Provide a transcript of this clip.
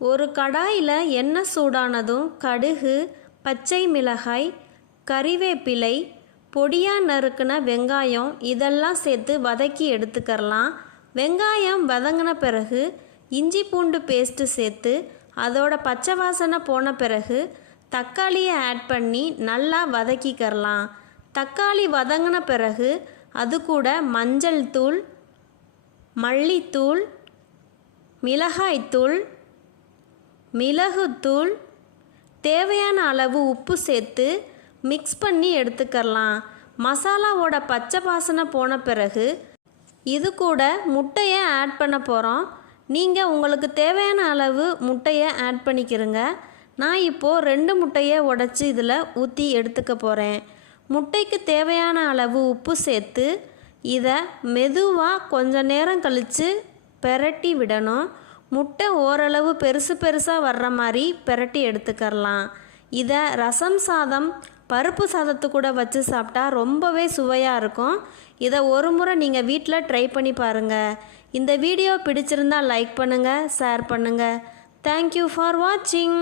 ஒரு கடாயில் எண்ணெய் சூடானதும் கடுகு பச்சை மிளகாய் கறிவேப்பிலை பொடியாக நறுக்குன வெங்காயம் இதெல்லாம் சேர்த்து வதக்கி எடுத்துக்கரலாம் வெங்காயம் வதங்கின பிறகு இஞ்சி பூண்டு பேஸ்ட்டு சேர்த்து அதோட பச்சை வாசனை போன பிறகு தக்காளியை ஆட் பண்ணி நல்லா வதக்கிக்கரலாம் தக்காளி வதங்கின பிறகு அது கூட மஞ்சள் தூள் மல்லித்தூள் மிளகாய்த்தூள் மிளகுத்தூள் தேவையான அளவு உப்பு சேர்த்து மிக்ஸ் பண்ணி எடுத்துக்கலாம் மசாலாவோட பச்சை பாசனை போன பிறகு இது கூட முட்டையை ஆட் பண்ண போகிறோம் நீங்கள் உங்களுக்கு தேவையான அளவு முட்டையை ஆட் பண்ணிக்கிறங்க நான் இப்போது ரெண்டு முட்டையை உடச்சி இதில் ஊற்றி எடுத்துக்க போகிறேன் முட்டைக்கு தேவையான அளவு உப்பு சேர்த்து இதை மெதுவாக கொஞ்ச நேரம் கழித்து பெரட்டி விடணும். முட்டை ஓரளவு பெருசு பெருசாக வர்ற மாதிரி பெரட்டி எடுத்துக்கரலாம் இதை ரசம் சாதம் பருப்பு சாதத்து கூட வச்சு சாப்பிட்டா ரொம்பவே சுவையாக இருக்கும். இதை ஒரு முறை நீங்கள் வீட்டில் ட்ரை பண்ணி பாருங்கள் இந்த வீடியோ பிடிச்சிருந்தா லைக் பண்ணுங்கள் ஷேர் பண்ணுங்கள் தேங்க்யூ ஃபார் வாட்சிங்